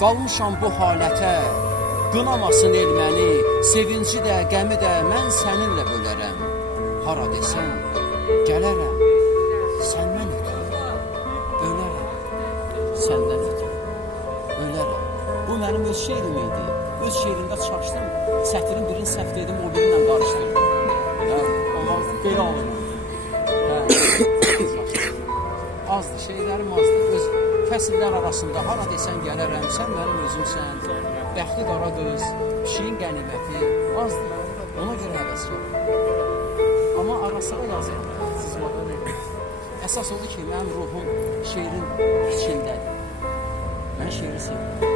qalmışam bu halətə, qınamasın el məni, sevinci də, qəmi də mən səninlə bölərəm. Hara desən, gələrəm, səndən ötürü, ölərəm, səndən ötürü, ölərəm. Bu mənim öz şeirim idi, öz şeirimdə çaşdım, sətrin birini səhv dedim, o birinlə qarışdırdım. Amma belə olur. Azdır, şeylərim azdır, öz fəsillər arasında hara desən gələrəm, sən mənim özümsən, bəxti qara qız, pişiyin qəniməti azdır, ona görə həvəs gəlir. Amma arasına yazıram, əsas odur ki, mənim ruhum şeirin içindədir, mən şeiri sevirəm.